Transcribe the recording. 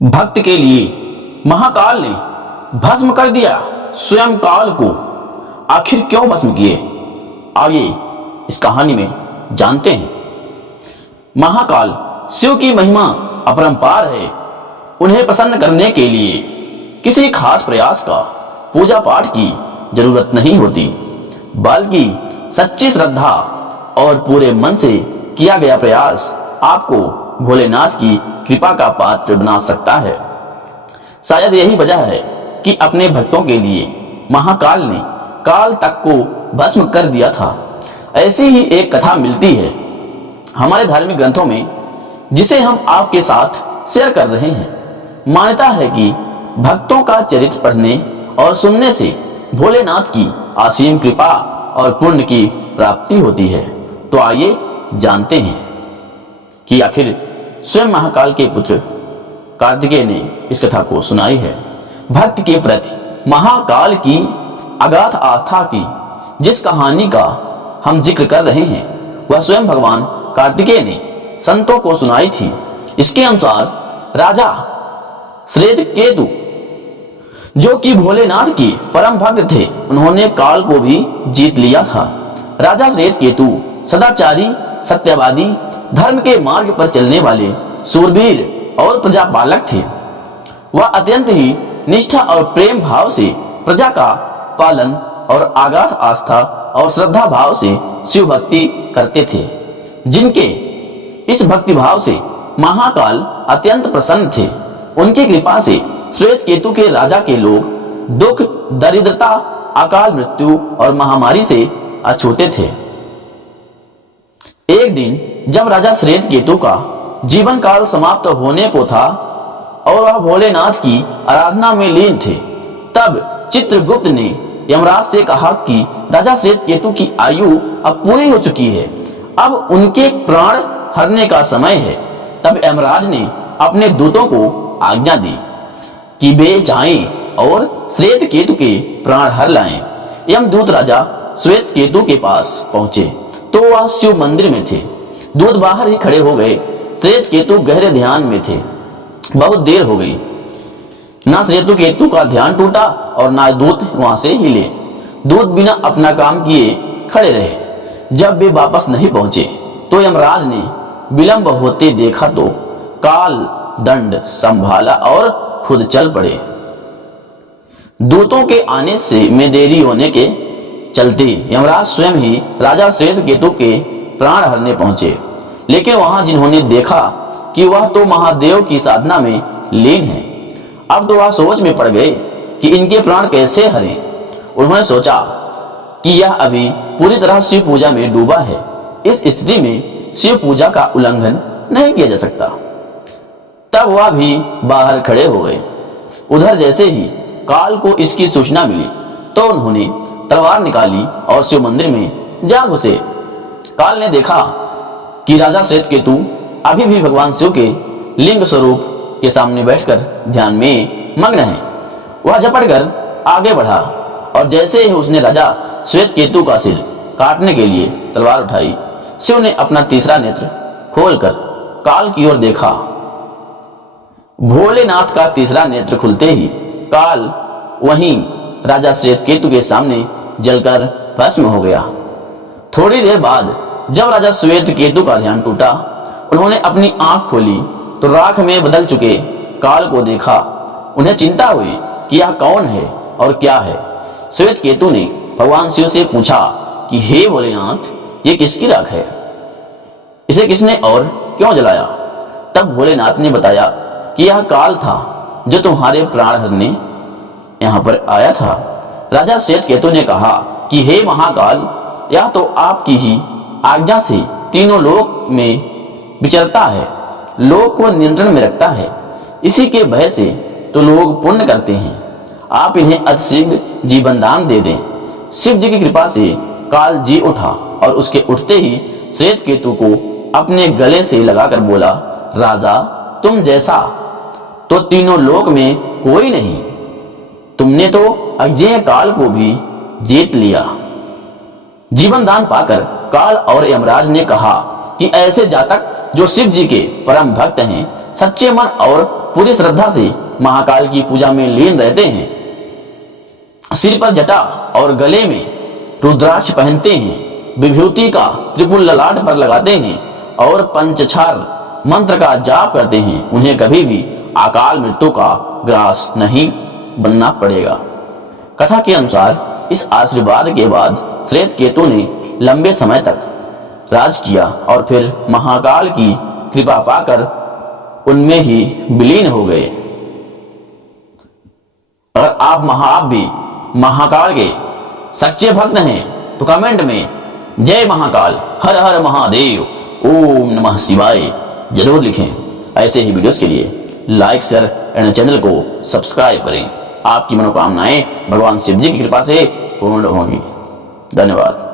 भक्त के लिए महाकाल ने भस्म कर दिया स्वयं काल को। आखिर क्यों भस्म किए, आइए इस कहानी में जानते हैं। महाकाल शिव की महिमा अपरंपार है। उन्हें प्रसन्न करने के लिए किसी खास प्रयास का, पूजा पाठ की जरूरत नहीं होती, बल्कि सच्ची श्रद्धा और पूरे मन से किया गया प्रयास आपको भोलेनाथ की कृपा का पात्र बना सकता है। शायद यही वजह है कि अपने भक्तों के लिए महाकाल ने काल तक को भस्म कर दिया था। ऐसी ही एक कथा मिलती है हमारे धार्मिक ग्रंथों में, जिसे हम आपके साथ शेयर कर रहे हैं। मान्यता है कि भक्तों का चरित्र पढ़ने और सुनने से भोलेनाथ की असीम कृपा और पुण्य की प्राप्ति होती है। तो आइए जानते हैं कि आखिर स्वयं महाकाल के पुत्र कार्तिकेय ने इस कथा को सुनाई है। भक्त के प्रति महाकाल की अगाध आस्था की जिस कहानी का हम जिक्र कर रहे हैं, वह स्वयं भगवान कार्तिकेय ने संतों को सुनाई थी। इसके अनुसार राजा श्वेतकेतु, जो कि भोलेनाथ के परम भक्त थे, उन्होंने काल को भी जीत लिया था। राजा श्वेतकेतु सदाचारी, सत्यवादी, धर्म के मार्ग पर चलने वाले सूरवीर और प्रजापालक थे। वह अत्यंत ही निष्ठा और प्रेम भाव से प्रजा का पालन और अगाध आस्था और श्रद्धा भाव से शिव भक्ति करते थे, जिनके इस भक्ति भाव से महाकाल अत्यंत प्रसन्न थे। उनकी कृपा से श्वेतकेतु के राजा के लोग दुख, दरिद्रता, अकाल मृत्यु और महामारी से अछूते थे। एक दिन जब राजा श्वेतकेतु का जीवन काल समाप्त होने को था और वह भोलेनाथ की आराधना में लीन थे, तब चित्रगुप्त ने यमराज से कहा कि राजा श्वेतकेतु की आयु अब पूरी हो चुकी है, अब उनके प्राण हरने का समय है। तब यमराज ने अपने दूतों को आज्ञा दी कि वे जाएं और श्वेतकेतु के प्राण हर लाएं। यमदूत राजा श्वेतकेतु के पास पहुंचे तो वह शिव मंदिर में थे। दूत बाहर ही खड़े हो गए। श्वेतकेतु गहरे ध्यान में थे। बहुत देर हो गई, ना श्वेतकेतु का ध्यान टूटा और ना दूत वहां से हिले। दूत बिना अपना काम किए खड़े रहे। जब वे वापस नहीं पहुंचे तो यमराज ने विलंब होते देखा तो काल दंड संभाला और खुद चल पड़े। दूतों के आने से में देरी होने के चलते यमराज स्वयं ही राजा श्वेतकेतु के प्राण हरने पहुंचे। लेकिन वहां जिन्होंने देखा कि वह तो महादेव की साधना में लीन है, अब तो वह सोच में पड़ गए कि इनके प्राण कैसे हरें। उन्होंने सोचा कि यह अभी पूरी तरह शिव पूजा में डूबा है, इस स्थिति में शिव पूजा का उल्लंघन नहीं किया जा सकता। तब वह भी बाहर खड़े हो गए। उधर जैसे ही काल को इसकी सूचना मिली तो उन्होंने तलवार निकाली और शिव मंदिर में जा घुसे। काल ने देखा कि राजा श्वेतकेतु अभी भी भगवान शिव के लिंग स्वरूप के सामने बैठकर ध्यान में मग्न है। वह झपट कर आगे बढ़ा और जैसे ही उसने राजा श्वेतकेतु का सिर काटने के लिए तलवार उठाई, शिव ने अपना तीसरा नेत्र खोलकर काल की ओर देखा। भोलेनाथ का तीसरा नेत्र खुलते ही काल वहीं राजा श्वेतकेतु के सामने जलकर भस्म हो गया। थोड़ी देर बाद जब राजा श्वेतकेतु का ध्यान टूटा, उन्होंने अपनी आंख खोली तो राख में बदल चुके काल को देखा। उन्हें चिंता हुई कि यह कौन है और क्या है। श्वेतकेतु ने भगवान शिव से पूछा कि हे भोलेनाथ, ये किसकी राख है, इसे किसने और क्यों जलाया? तब भोलेनाथ ने बताया कि यह काल था जो तुम्हारे प्राण हरने यहाँ पर आया था। राजा श्वेतकेतु ने कहा कि हे महाकाल, यह तो आपकी ही आज्ञा से तीनों लोक में विचरता है, लोक को नियंत्रण में रखता है। इसी के भय से तो लोग पुण्य करते हैं। आप इन्हें अतिशीघ्र जीवन दान दे दें। शिव जी की कृपा से काल जी उठा और उसके उठते ही श्वेतकेतु को अपने गले से लगाकर बोला, राजा, तुम जैसा तो तीनों लोक में कोई नहीं। तुमने तो अजेय काल को भी जीत लिया। जीवन दान पाकर काल और यमराज ने कहा कि ऐसे जातक जो शिव जी के परम भक्त हैं, सच्चे मन और पूरी श्रद्धा से महाकाल की पूजा में लीन रहते हैं। सिर पर जटा और गले में रुद्राक्ष पहनते हैं, विभूति का त्रिपुल ललाट पर लगाते हैं और पंचक्षार मंत्र का जाप करते हैं, उन्हें कभी भी अकाल मृत्यु का ग्रास नहीं बनना पड़ेगा। कथा के अनुसार इस आशीर्वाद के बाद श्वेत केतु ने लंबे समय तक राज किया और फिर महाकाल की कृपा पाकर उनमें ही विलीन हो गए। अगर आप भी महाकाल के सच्चे भक्त हैं तो कमेंट में जय महाकाल, हर हर महादेव, ओम नमः शिवाय जरूर लिखें। ऐसे ही वीडियोस के लिए लाइक, शेयर एंड चैनल को सब्सक्राइब करें। आपकी मनोकामनाएं भगवान शिव जी की कृपा से पूर्ण होंगी। धन्यवाद।